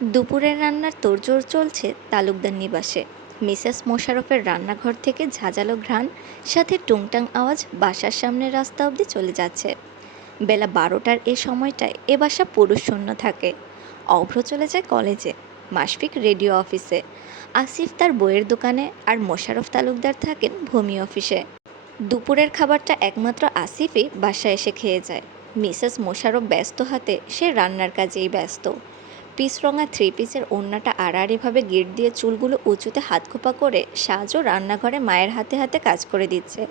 দুপুরের রান্নার তোড়জোড় চলছে তালুকদার নিবাসে। মিসেস মোশাররফের রান্নাঘর থেকে ঝাঁঝালো ঘ্রাণ, সাথে টুংটাং আওয়াজ বাসার সামনের রাস্তা অবধি চলে যাচ্ছে। বেলা 12টার এ সময়টায় এ বাসা পুরুষ শূন্য থাকে। অভ্র চলে যায় কলেজে, মাশফিক রেডিও অফিসে, আসিফ তার বইয়ের দোকানে, আর মোশাররফ তালুকদার থাকেন ভূমি অফিসে। দুপুরের খাবারটা একমাত্র আসিফই বাসায় এসে খেয়ে যায়। মিসেস মোশাররফ ব্যস্ত হাতে সে রান্নার কাজেই ব্যস্ত। পিচরঙা থ্রি পিসের ওড়নাটা আড়াআড়িভাবে গিঁট দিয়ে চুলগুলো উঁচুতে হাতখোপা করে সাজও রান্নাঘরে মায়ের হাতে হাতে কাজ করে দিচ্ছে।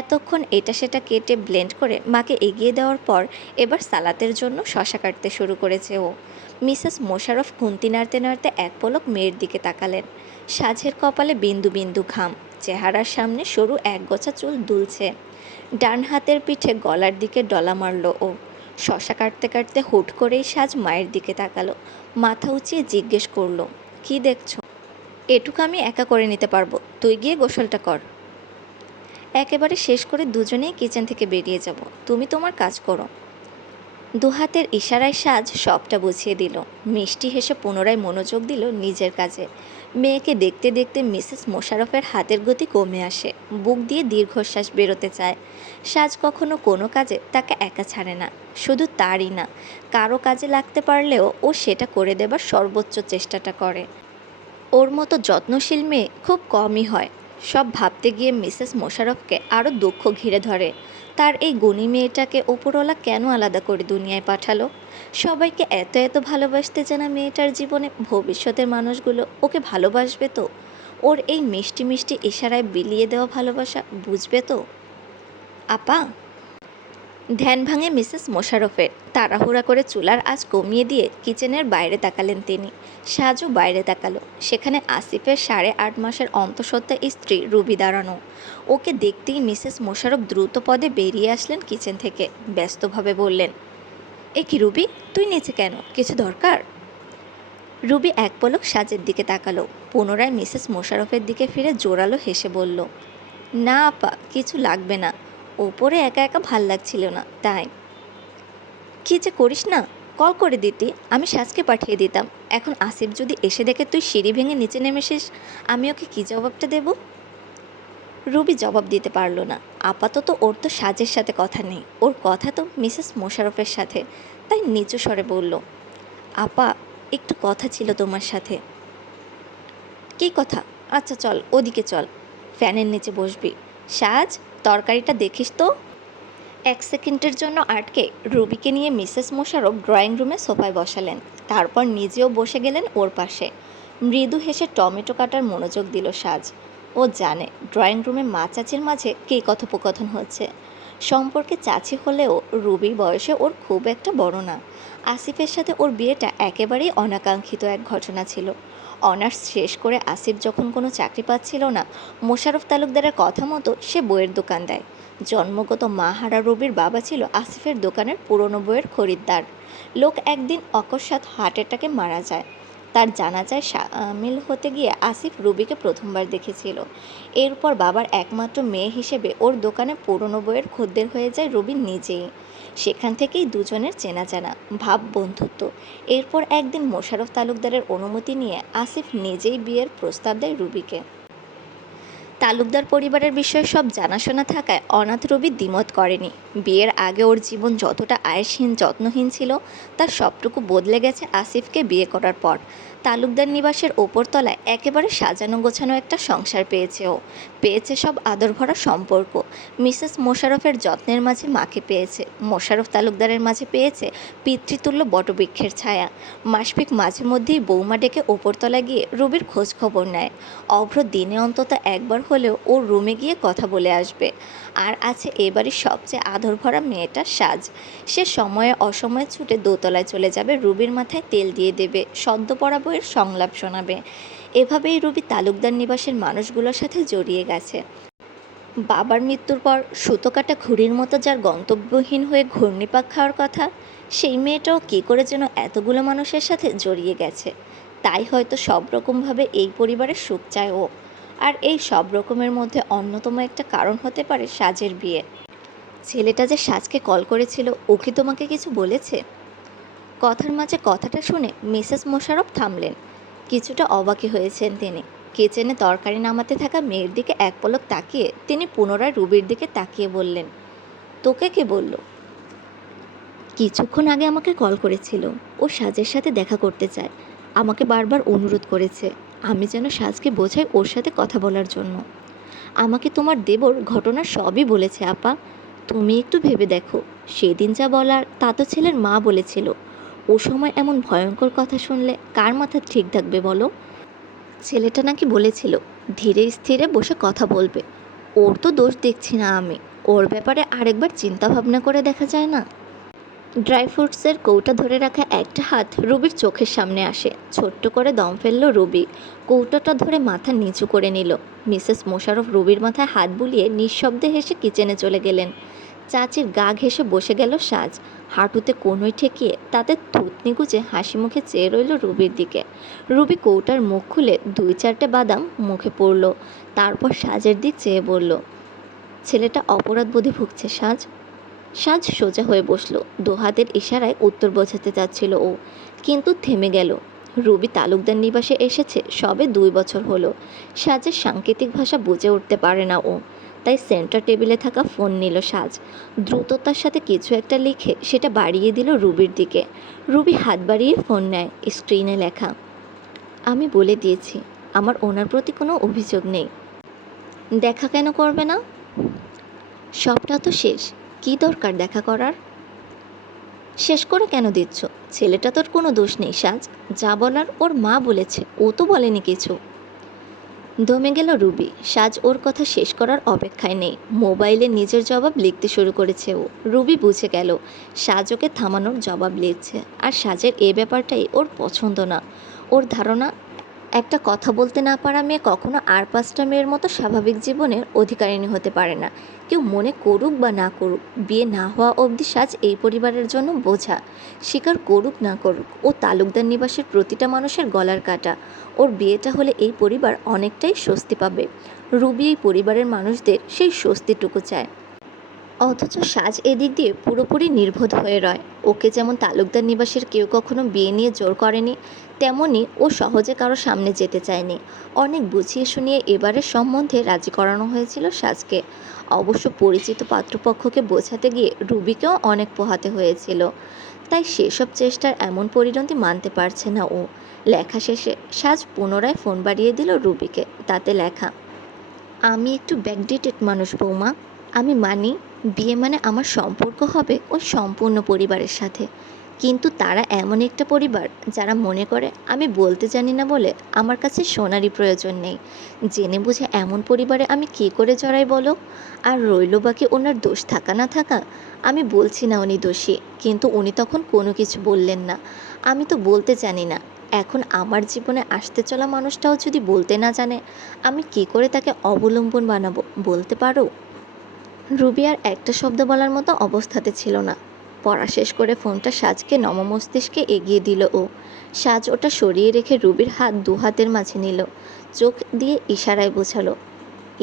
এতক্ষণ এটা সেটা কেটে ব্লেন্ড করে মাকে এগিয়ে দেওয়ার পর এবার সালাতের জন্য শশা কাটতে শুরু করেছে ও। মিসেস মোশাররফ খুন্তি নাড়তে নাড়তে এক পলক মেয়ের দিকে তাকালেন। সাজের কপালে বিন্দু বিন্দু ঘাম, চেহারার সামনে সরু একগোছা চুল দুলছে। ডান হাতের পিঠে গলার দিকে ডলা মারল ও। শশা কাটতে কাটতে হুট করেই সাজ মায়ের দিকে তাকালো, মাথা উঁচিয়ে জিজ্ঞেস করলো, কি দেখছো? এটুকু আমি একা করে নিতে পারবো, তুই গিয়ে গোসলটা কর। একেবারে শেষ করে দুজনেই কিচেন থেকে বেরিয়ে যাব, তুমি তোমার কাজ করো। দুহাতের ইশারায় সাজ সবটা বুঝিয়ে দিল। মিষ্টি হেসে পুনরায় মনোযোগ দিল নিজের কাজে। মেয়েকে দেখতে দেখতে মিসেস মোশাররফের হাতের গতি কমে আসে, বুক দিয়ে দীর্ঘশ্বাস বেরোতে চায়। সাজ কখনো কোনো কাজে তাকে একা ছাড়ে না, শুধু তারই না, কারো কাজে লাগতে পারলেও ও সেটা করে দেবার সর্বোচ্চ চেষ্টাটা করে। ওর মতো যত্নশীল মেয়ে খুব কমই হয়। সব ভাবতে গিয়ে মিসেস মোশাররফকে আরও দুঃখ ঘিরে ধরে। তার এই গুণী মেয়েটাকে ওপরওয়ালা কেন আলাদা করে দুনিয়ায় পাঠালো? সবাইকে এত এত ভালোবাসতে জানা মেয়েটার জীবনে ভবিষ্যতের মানুষগুলো ওকে ভালোবাসবে তো? ওর এই মিষ্টি মিষ্টি ইশারায় বিলিয়ে দেওয়া ভালোবাসা বুঝবে তো? আপা! ধ্যান ভাঙে মিসেস মোশাররফের। তাড়াহুড়া করে চুলার আঁচ কমিয়ে দিয়ে কিচেনের বাইরে তাকালেন তিনি। সাজও বাইরে তাকালো। সেখানে আসিফের 8.5 মাসের অন্তঃসত্ত্বা স্ত্রী রুবি দাঁড়ানো। ওকে দেখতেই মিসেস মোশাররফ দ্রুত পদে বেরিয়ে আসলেন কিচেন থেকে। ব্যস্তভাবে বললেন, এ কি রুবি, তুই নিচে কেন, কিছু দরকার? রুবি এক পলক সাজের দিকে তাকালো, পুনরায় মিসেস মোশাররফের দিকে ফিরে জোরালো হেসে বলল, না আপা, কিছু লাগবে না, ওপরে একা একা ভাল লাগছিল না তাই। কী যে করিস না, কল করে দিতি, আমি সাজকে পাঠিয়ে দিতাম। এখন আসিফ যদি এসে দেখে তুই সিঁড়ি ভেঙে নিচে নেমেছিস, আমি ওকে কী জবাবটা দেব? রুবি জবাব দিতে পারল না। আপাতত ওর তো সাজের সাথে কথা নেই, ওর কথা তো মিসেস মোশাররফের সাথে। তাই নিচু স্বরে বলল, আপা, একটু কথা ছিল তোমার সাথে। কী কথা? আচ্ছা চল, ওদিকে চল, ফ্যানের নিচে বসবি। সাজ, তরকারিটা দেখিস তো। 1 সেকেন্ডের জন্য আটকে রুবিকে নিয়ে মিসেস মোশাররফ ড্রয়িং রুমে সোফায় বসালেন। তারপর নিজেও বসে গেলেন ওর পাশে। মৃদু হেসে টমেটো কাটার মনোযোগ দিল সাজ। ও জানে ড্রয়িং রুমে মা চাচির মাঝে কী কথোপকথন হচ্ছে। সম্পর্কে চাচি হলেও রুবির বয়সে ওর খুব একটা বড় না। আসিফের সাথে ওর বিয়েটা একেবারেই অনাকাঙ্ক্ষিত এক ঘটনা ছিল। অনার্স শেষ করে আসিফ যখন কোনো চাকরি পাচ্ছিল না, মোশাররফ তালুকদারের কথা মতো সে বইয়ের দোকান দেয়। জন্মগত মা হারা রবির বাবা ছিল আসিফের দোকানের পুরনো বইয়ের খরিদ্দার। লোক একদিন অকস্মাৎ হার্ট অ্যাটাকে মারা যায়। তার জানাজায় সামিল হতে গিয়ে আসিফ রুবিকে প্রথমবার দেখেছিল। এরপর বাবার একমাত্র মেয়ে হিসেবে ওর দোকানে পুরনো বইয়ের খদ্দের হয়ে যায় রুবি নিজেই। সেখান থেকেই দুজনের চেনা জানা, ভাব বন্ধুত্ব। এরপর একদিন মোশাররফ তালুকদারের অনুমতি নিয়ে আসিফ নিজেই বিয়ের প্রস্তাব দেয় রুবিকে। তালুকদার পরিবারের বিষয়ে সব জানাশোনা থাকায় অনাথ রবি দ্বিমত করেনি। বিয়ের আগে ওর জীবন যতটা আয়েসহীন যত্নহীন ছিল, তার সবটুকু বদলে গেছে আসিফকে বিয়ে করার পর। তালুকদার নিবাসের ওপরতলায় একেবারে সাজানো গোছানো একটা সংসার পেয়েছে ও। পেয়েছে সব আদর ভরা সম্পর্ক। মিসেস মোশাররফের যত্নের মাঝে মাকে পেয়েছে, মোশাররফ তালুকদারের মাঝে পেয়েছে পিতৃতুল্য বটবৃক্ষের ছায়া। মাসফিক মাঝে মধ্যেই বৌমা ডেকে ওপরতলায় গিয়ে রুবির খোঁজ খবর নেয়। অভ্র দিনে অন্তত একবার হলেও ওর রুমে গিয়ে কথা বলে আসবে। আর আছে এবারই সবচেয়ে আদর ভরা মেয়েটা সাজ। সে সময়ে অসময়ে ছুটে দোতলায় চলে যাবে, রুবির মাথায় তেল দিয়ে দেবে, সদ্য পড়া বইয়ের সংলাপ শোনাবে। এভাবেই রুবি তালুকদার নিবাসের মানুষগুলোর সাথে জড়িয়ে গেছে। বাবার মৃত্যুর পর সুতো কাটা ঘুড়ির মতো যার গন্তব্যহীন হয়ে ঘূর্ণিপাক খাওয়ার কথা, সেই মেয়েটাও কী করে যেন এতগুলো মানুষের সাথে জড়িয়ে গেছে। তাই হয়তো সব রকমভাবে এই পরিবারের সুখ চায় ও। আর এই সব রকমের মধ্যে অন্যতম একটা কারণ হতে পারে সাজের বিয়ে। ছেলেটা যে সাজকে কল করেছিল, ও কি তোমাকে কিছু বলেছে? কথার মাঝে কথাটা শুনে মিসেস মোশাররফ থামলেন। কিছুটা অবাকই হয়েছেন তিনি। কিচেনে তরকারি নামাতে থাকা মেয়ের দিকে এক পলক তাকিয়ে তিনি পুনরায় রুবির দিকে তাকিয়ে বললেন, তোকে কে বলল? কিছুক্ষণ আগে আমাকে কল করেছিল। ও সাজের সাথে দেখা করতে চায়। আমাকে বারবার অনুরোধ করেছে আমি যেন সাজকে বোঝাই ওর সাথে কথা বলার জন্য। আমাকে তোমার দেবর ঘটনার সবই বলেছে আপা। তুমি একটু ভেবে দেখো, সেদিন যা বলার তা তো ছেলের মা বলেছিল। ও সময় এমন ভয়ঙ্কর কথা শুনলে কার মাথা ঠিক থাকবে বলো? ছেলেটা নাকি বলেছিল ধীরে স্থিরে বসে কথা বলবে। ওর তো দোষ দেখছি না আমি। ওর ব্যাপারে আরেকবার চিন্তা ভাবনা করে দেখা যায় না? ড্রাই ফ্রুটসের কৌটা ধরে রাখা একটা হাত রুবির চোখের সামনে আসে। ছোট্ট করে দম ফেলল রুবি। কৌটাটা ধরে মাথা নিচু করে নিল। মিসেস মোশাররফ রুবির মাথায় হাত বুলিয়ে নিঃশব্দে হেসে কিচেনে চলে গেলেন। চাচির গা ঘেঁষে বসে গেল সাজ। হাঁটুতে কনুই ঠেকিয়ে তাতে থুতনি গুজে হাসি মুখে চেয়ে রইল রুবির দিকে। রুবি কৌটার মুখ খুলে 2-4টে বাদাম মুখে পড়ল। তারপর সাজের দিক চেয়ে বলল, ছেলেটা অপরাধ বোধে ভুগছে সাজ। সাজ সোজা হয়ে বসল। দোহাতের ইশারায় উত্তর বোঝাতে চাচ্ছিল ও, কিন্তু থেমে গেল। রুবি তালুকদার নিবাসে এসেছে সবে 2 বছর হলো। সাজের সাংকেতিক ভাষা বুঝে উঠতে পারে না ও। তাই সেন্টার টেবিলে থাকা ফোন নিল সাজ। দ্রুততার সাথে কিছু একটা লিখে সেটা বাড়িয়ে দিল রুবির দিকে। রুবি হাত বাড়িয়ে ফোন নেয়। স্ক্রিনে লেখা, আমি বলে দিয়েছি আমার ওনার প্রতি কোনো অভিযোগ নেই। দেখা কেন করবে না? সবটা তো শেষ। কী দরকার দেখা করার? শেষ করে কেন দিচ্ছ? ছেলেটা তোর কোনো দোষ নেই সাজ। যা বলার ওর মা বলেছে, ও তো বলেনি কিছু। দমে গেল রুবি। সাজ ওর কথা শেষ করার অপেক্ষায় নেই। মোবাইলে নিজের জবাব লিখতে শুরু করেছে ও। রুবি বুঝে গেল সাজ ওকে থামানোর জবাব লিখছে। আর সাজের এ ব্যাপারটাই ওর পছন্দ না। ওর ধারণা, একটা কথা বলতে না পারা মেয়ে কখনো আর 5টা মেয়ের মতো স্বাভাবিক জীবনের অধিকারিণী হতে পারে না। কেউ মনে করুক বা না করুক, বিয়ে না হওয়া অবধি সাজ এই পরিবারের জন্য বোঝা। স্বীকার করুক না করুক, ও তালুকদার নিবাসের প্রতিটা মানুষের গলার কাটা। ওর বিয়েটা হলে এই পরিবার অনেকটাই স্বস্তি পাবে। রুবি এই পরিবারের মানুষদের সেই স্বস্তিটুকু চায়। অথচ সাজ এদিক দিয়ে পুরোপুরি নির্বোধ হয়ে রয়। ওকে যেমন তালুকদার নিবাসের কেউ কখনো বিয়ে নিয়ে জোর করেনি, তেমনি ও সহজে কারো সামনে যেতে চায়নি। অনেক বুঝিয়ে শুনিয়ে এবারের সম্বন্ধে রাজি করানো হয়েছিল সাজকে। অবশ্য পরিচিত পাত্রপক্ষকে বোঝাতে গিয়ে রুবিকেও অনেক পোহাতে হয়েছিল। তাই সেসব চেষ্টার এমন পরিণতি মানতে পারছে না ও। লেখা শেষে সাজ পুনরায় ফোন বাড়িয়ে দিল রুবিকে। তাতে লেখা, আমি একটু ব্যাকডেটেড মানুষ বৌমা। আমি মানি বিয়ে মানে আমার সম্পর্ক হবে ওই সম্পূর্ণ পরিবারের সাথে। কিন্তু তারা এমন একটা পরিবার যারা মনে করে আমি বলতে জানি না বলে আমার কাছে শোনারই প্রয়োজন নেই। জেনে বুঝে এমন পরিবারে আমি কী করে জড়াই বলো? আর রইল বাকি ওনার দোষ থাকা না থাকা। আমি বলছি না উনি দোষী, কিন্তু উনি তখন কোনো কিছু বললেন না। আমি তো বলতে জানি না। এখন আমার জীবনে আসতে চলা মানুষটাও যদি বলতে না জানে, আমি কী করে তাকে অবলম্বন বানাবো বলতে পারো? রুবি আর একটা শব্দ বলার মতো অবস্থাতে ছিল না। পড়া শেষ করে ফোনটা সাজকে নমমস্তিষ্কে এগিয়ে দিল ও। সাজ ওটা সরিয়ে রেখে রুবির হাত 2 হাতের মাঝে নিল। চোখ দিয়ে ইশারায় বোঝালো,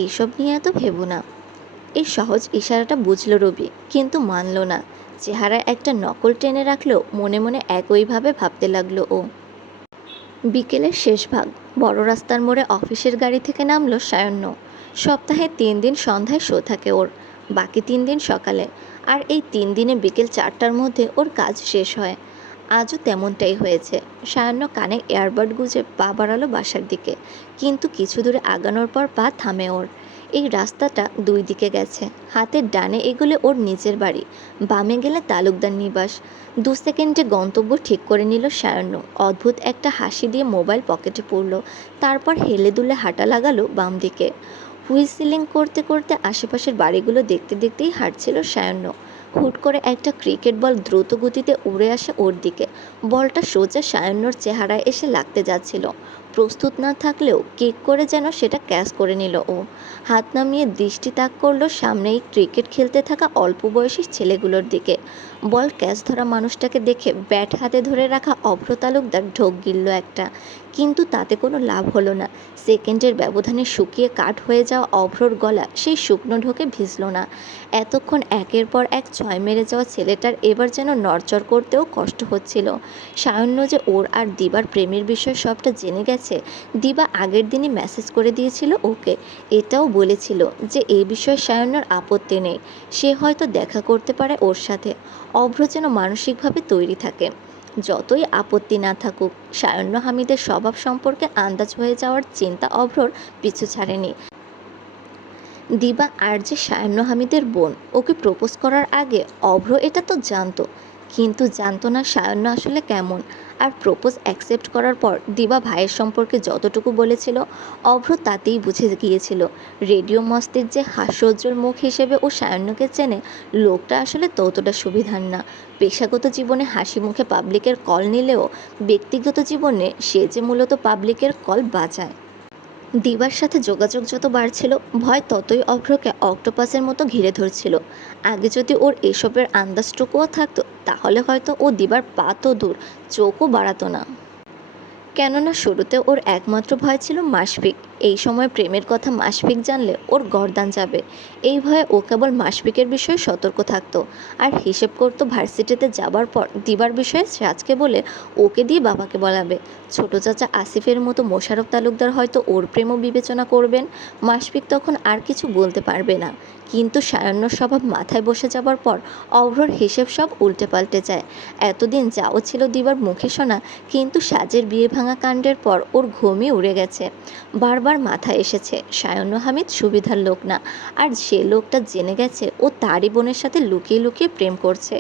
এইসব নিয়ে এত ভেবো না। এই সহজ ইশারাটা বুঝল রুবি, কিন্তু মানল না। চেহারায় একটা নকল টেনে রাখলেও মনে মনে একইভাবে ভাবতে লাগলো ও। বিকেলের শেষ ভাগ। বড় রাস্তার মোড়ে অফিসের গাড়ি থেকে নামলো সায়ন্য। সপ্তাহে 3 দিন সন্ধ্যায় শো থাকে ওর, বাকি 3 দিন সকালে। আর এই 3 দিনে বিকেল 4টার মধ্যে ওর কাজ শেষ হয়। আজও তেমনটাই হয়েছে। সায়ান্ন কানে এয়ারবাড গুঁজে পা বাড়ালো বাসার দিকে, কিন্তু কিছু দূরে আগানোর পর পা থামে ওর। এই রাস্তাটা 2 দিকে গেছে। হাতের ডানে এগোলে ওর নিজের বাড়ি, বামে গেলে তালুকদার নিবাস। 2 সেকেন্ডে গন্তব্য ঠিক করে নিল সায়ান্ন। অদ্ভুত একটা হাসি দিয়ে মোবাইল পকেটে পড়ল। তারপর হেলে দুলে হাঁটা লাগালো বাম দিকে। হুইসিলিং করতে করতে আশেপাশের বাড়িগুলো দেখতে দেখতেই হাঁটছিল সায়ান্ন। হুট করে একটা ক্রিকেট বল দ্রুত গতিতে উড়ে আসে ওর দিকে। বলটা সোজা সায়ান্নর চেহারায় এসে লাগতে যাচ্ছিল। প্রস্তুত না থাকলেও কেক করে যেন সেটা ক্যাচ করে নিল ও। হাত নামিয়ে দৃষ্টি তাক করলো সামনেই ক্রিকেট খেলতে থাকা অল্প বয়সী ছেলেগুলোর দিকে। বল ক্যাচ ধরা মানুষটাকে দেখে ব্যাট হাতে ধরে রাখা অভ্র তালুকদার ঢোক গিলল একটা, কিন্তু তাতে কোনো লাভ হলো না। সেকেন্ডের ব্যবধানে শুকিয়ে কাঠ হয়ে যাওয়া অভ্রর গলা সেই শুকনো ঢোকে ভিজল না। এতক্ষণ একের পর এক ছয় মেরে যাওয়া ছেলেটার এবার যেন নড়চড় করতেও কষ্ট হচ্ছিল। সায়ন্য যে ওর আর দিবার প্রেমের বিষয়ে সবটা জেনে গেছে, দিবা আগের দিনই মেসেজ করে দিয়েছিল ওকে। এটাও বলেছিল যে এই বিষয়ে সায়ন্যর আপত্তি নেই, সে হয়তো দেখা করতে পারে ওর সাথে। অভ্র যেন মানসিকভাবে তৈরি থাকে। যতই আপত্তি না থাকুক, সায়ন্য হামিদের স্বভাব সম্পর্কে আন্দাজ হয়ে যাওয়ার চিন্তা অভ্রর পিছু ছাড়েনি। দিবা আর যে সায়ন্য হামিদের বোন, ওকে প্রপোজ করার আগে অভ্র এটা তো জানতো, কিন্তু জানতো না সায়ন্য আসলে কেমন। আর প্রপোজ অ্যাকসেপ্ট করার পর দিবা ভাইয়ের সম্পর্কে যতটুকু বলেছিল, অভ্র তাতেই বুঝে গিয়েছিল রেডিও মস্তির যে হাস্যোজ্জ্বল মুখ হিসেবে ও সায়ন্যকে চেনে, লোকটা আসলে ততটা সুবিধার না। পেশাগত জীবনে হাসি মুখে পাবলিকের কল নিলেও ব্যক্তিগত জীবনে সে যে মূলত পাবলিকের কল বাজায়। দিবার সাথে যোগাযোগ যত বাড়ছিল, ভয় ততই অভ্রকে অক্টোপাসের মতো ঘিরে ধরছিল। আগে যদি ওর এসবের আন্দাজটুকুও থাকতো, তাহলে হয়তো ও দিবার পা তো দূর, চোখও বাড়াতো না। কেননা শুরুতে ওর একমাত্র ভয় ছিল মাসফিক। এই সময় প্রেমের কথা মাসফিক জানলে ওর গর্দান যাবে। এই ভয়ে ও কেবল মাসফিকের বিষয়ে সতর্ক থাকতো, আর হিসেব করতো ভার্সিটিতে যাবার পর দিবার বিষয়ে সাজকে বলে ওকে দিয়ে বাবাকে বলাবে। ছোট চাচা আসিফের মতো মোশাররফ তালুকদার হয়তো ওর প্রেমও বিবেচনা করবেন। মাসফিক তখন আর কিছু বলতে পারবে না। কিন্তু সায়ন্যর স্বভাব মাথায় বসে যাবার পর অভ্রর হিসেব সব উল্টে পাল্টে যায়। এতদিন যাও ছিল দিবার মুখে শোনা, কিন্তু সাজের বিয়ে ভাঙা কাণ্ডের পর ওর ঘুমই উড়ে গেছে। বারবার মাথায় এসেছে সায়ন্য হামিদ সুবিধার লোক না, আর যে লোকটা জেনে গেছে ও তারই বোনের সাথে লুকিয়ে লুকিয়ে প্রেম করছে।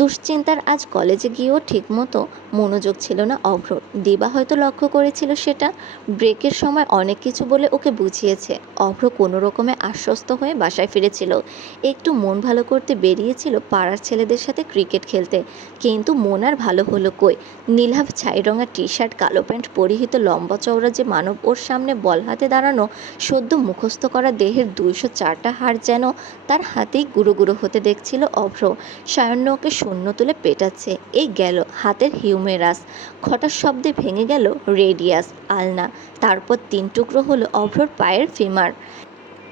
দুশ্চিন্তার আজ কলেজে গিয়েও ঠিকমতো মনোযোগ ছিল না অভ্রর। দিবা হয়তো লক্ষ্য করেছিল সেটা। ব্রেকের সময় অনেক কিছু বলে ওকে বুঝিয়েছে। অভ্র কোনো রকমে আশ্বস্ত হয়ে বাসায় ফিরেছিল। একটু মন ভালো করতে বেরিয়েছিল পাড়ার ছেলেদের সাথে ক্রিকেট খেলতে, কিন্তু মন আর ভালো হলো কই। নীলাভ ছাই রঙা টি শার্ট, কালো প্যান্ট পরিহিত লম্বা চওড়া যে মানব ওর সামনে বল হাতে দাঁড়ানো, সদ্য মুখস্থ করা দেহের 204টা হাড় যেন তার হাতেই গুঁড়ো গুঁড়ো হতে দেখছিল অভ্র। সায়ন্য ওকে শূন্য তুলে পেটাচ্ছে। এই গেল হাতের হিউমেরাস, খটার শব্দে ভেঙে গেল রেডিয়াস, আলনা, তারপর 3 টুকরো হলো অভ্রর পায়ের ফিমার।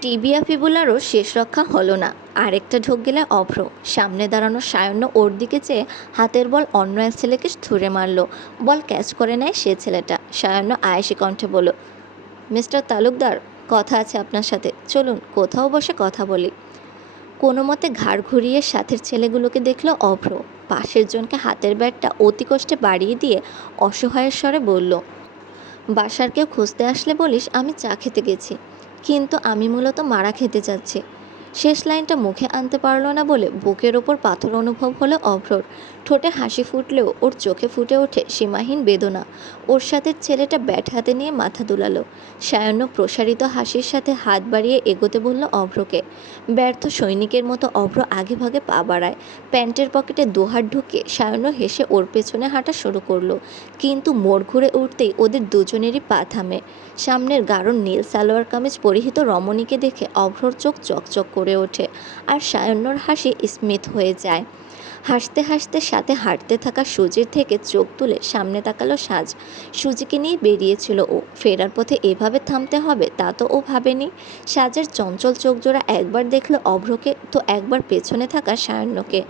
টিবিয়া ফিবুলারও শেষ রক্ষা হলো না। আরেকটা ঢোক গেলে অভ্র। সামনে দাঁড়ানো সায়ন্য ওর দিকে চেয়ে হাতের বল অন্য এক ছেলেকে ছুঁড়ে মারল। বল ক্যাচ করে নেয় সে ছেলেটা। সায়ন্য আয়েশি কণ্ঠে বলল, মিস্টার তালুকদার, কথা আছে আপনার সাথে, চলুন কোথাও বসে কথা বলি। কোনো মতে ঘাড় ঘুরিয়ে সাথের ছেলেগুলোকে দেখল অভ্র। পাশের জনকে হাতের ব্যাটটা অতি কষ্টে বাড়িয়ে দিয়ে অসহায়ের স্বরে বলল, বাসার কেউ খুঁজতে আসলে বলিস আমি চা খেতে গেছি, কিন্তু আমি মূলত মারা খেতে যাচ্ছি। শেষ লাইনটা মুখে আনতে পারল না বলে বুকের ওপর পাথর অনুভব হলো অভ্রর। ঠোঁটে হাসি ফুটলেও ওর চোখে ফুটে ওঠে সীমাহীন বেদনা। ওর সাথে ছেলেটা ব্যাট হাতে নিয়ে মাথা দুলালো। সায়ন্য প্রসারিত হাসির সাথে হাত বাড়িয়ে এগোতে বলল অভ্রকে। ব্যর্থ সৈনিকের মতো অভ্র আগে ভাগে পা বাড়ায়। প্যান্টের পকেটে দুহাত ঢুকিয়ে সায়ন্য হেসে ওর পেছনে হাঁটা শুরু করলো। কিন্তু মোড় ঘুরে উঠতেই ওদের দুজনেরই পা থামে। সামনের গাঢ় নীল সালোয়ার কামিজ পরিহিত রমণীকে দেখে অভ্রর চোখ চকচক করে ওঠে, আর সায়ন্যর হাসি স্মিত হয়ে যায়। হাসতে হাসতে সাথে হাঁটতে থাকা সুজির থেকে চোখ তুলে সামনে তাকালো সাজ। সুজিকে নিয়ে বেরিয়েছিল ও। ফেরার পথে এভাবে থামতে হবে তা তো ও ভাবেনি। সাজের চঞ্চল চোখজোড়া একবার দেখলো অভ্রকে, তো একবার পেছনে থাকা সায়ন্যকে।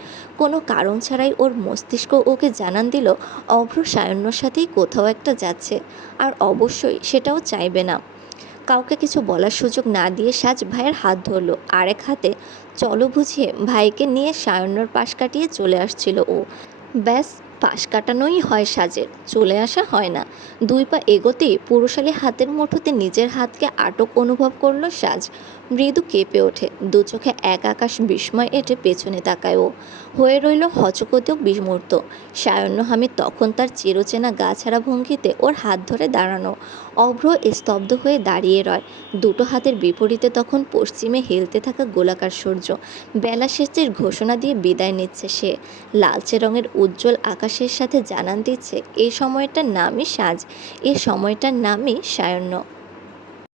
কোনো কারণ ছাড়াই ওর মস্তিষ্ক ওকে জানান দিল অভ্র সায়ন্যর সাথেই কোথাও একটা যাচ্ছে, আর অবশ্যই সেটাও চাইবে না। কাউকে কিছু বলার সুযোগ না দিয়ে সাজ ভাইয়ের হাত ধরল, আরেক হাতে চলো বুঝিয়ে ভাইকে নিয়ে সায়ন্যর পাশ কাটিয়ে চলে আসছিল ও। ব্যাস, পাশ কাটানোই হয় সাজের, চলে আসা হয় না। 2 পা এগোতেই পুরুষালী হাতের মুঠোতে নিজের হাতকে আটক অনুভব করলো সাজ। মৃদু কেঁপে ওঠে, দু চোখে এক আকাশ বিস্ময় এঁটে পেছনে তাকায় ও। হয়ে রইল হচকতেও বিমূর্ত। সায়ন্য হামিদ তখন তার চিরচেনা গা ছাড়া ভঙ্গিতে ওর হাত ধরে দাঁড়ানো। অভ্র স্তব্ধ হয়ে দাঁড়িয়ে রয়। দুটো হাতের বিপরীতে তখন পশ্চিমে হেলতে থাকা গোলাকার সূর্য। বেলা শেষের ঘোষণা দিয়ে বিদায় নিচ্ছে সে। লালচে রঙের উজ্জ্বল আকাশ আকাশের সাথে জানান দিচ্ছে এই সময়টার নামই সাজ, এই সময়টার নামই সায়াহ্ন।